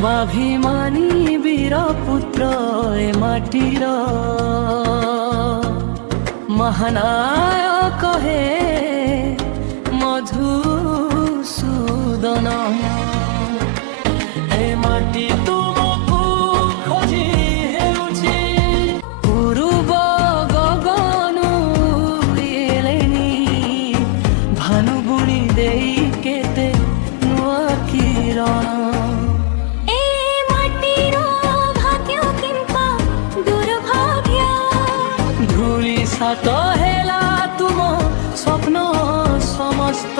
স্বাভিমানী বীর পুত্র এ মাটির মহানায়ক হে মধুসূদন। এ মাটি তুমକୁ ଖୋଜି ହେଉଛି ପୂର୍ବ ଗଗନୁ ଏଲେଣି ଭାନୁ ବୁଣି ଦେଇ କେତେ ନୂଆ କିରଣ। সাত হেলা তুম স্বপ্ন সমস্ত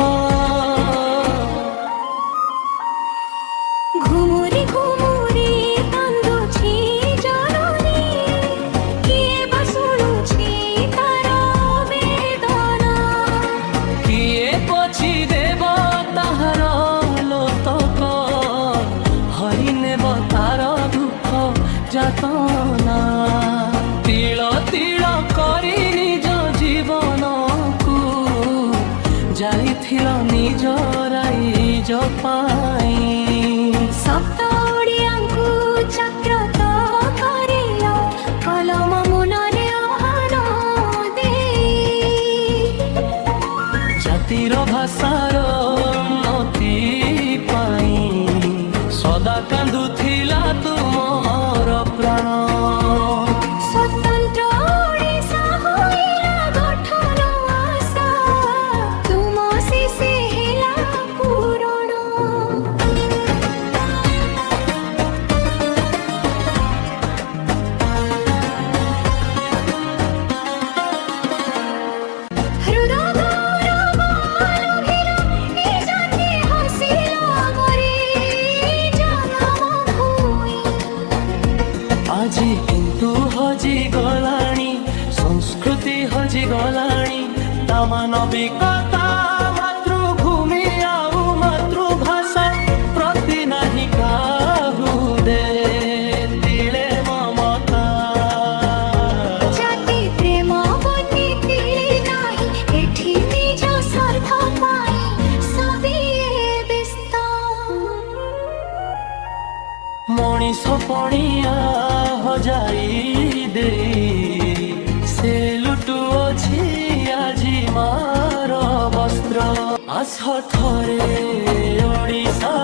ঘুমুরি ঘুমুরি কান্দুছি জননী, কিয়ে বা শুনুছি তার বেদনা। কিয়ে পছি দেব তাহার লোতক, হরি নেব তার দুঃখ যাতনা। তিল তিল କରି নিজ জীবনকু যাইছিল নিজ রাইজ পাই। সপ্ত ওড়িয়াଙ୍କୁ ଚକ୍ରତ କରିଲ କଲମ ମୁନରେ ଆହ୍ୱାନ ଦେଇ। ଜାତିର ଭାଷାର ଉନ୍ନତି ପାଇଁ ସଦା କାନ୍ଦୁଥିଲା ତୁମର ପ୍ରାଣ। ସ୍ୱତନ୍ତ୍ର ଓଡ଼ିଶା ହୋଇଲା ଗଠନ ଆଶା, ତୁମ ଶିଶି ହେଲା ପୂରଣ। ହୃଦ ଗୌରବ ଲୁହିଲା, ଏ ଜାତି ହସିଲା ମରି ଜନମ ଭୂଇଁ। ଆଜି କିନ୍ତୁ ହଜି ଗଲାଣି ସଂସ୍କୃତି, ହଜି ଗଲାଣି ତା ମାନବିକତା। ମାତୃଭୂମି ଆଉ ମାତୃଭାଷା ପ୍ରତି ନାହିଁ କାହୁ ତିଳେ ମମତା। ଜାତି ପ୍ରେମ ବନିତି ନାହିଁ ଏଠି ନିଜ ସ୍ୱାର୍ଥ ପାଇଁ ସବିଏ ବ୍ୟସ୍ତ। ମଣିଷ ପଣିଆ ହଜାଇ ଦେଇ ସେ ଲୁଟୁଅଛି ଆଜି ମାର ବସ୍ତ୍ର। ଆସ ଥରେ ଓଡ଼ିଶା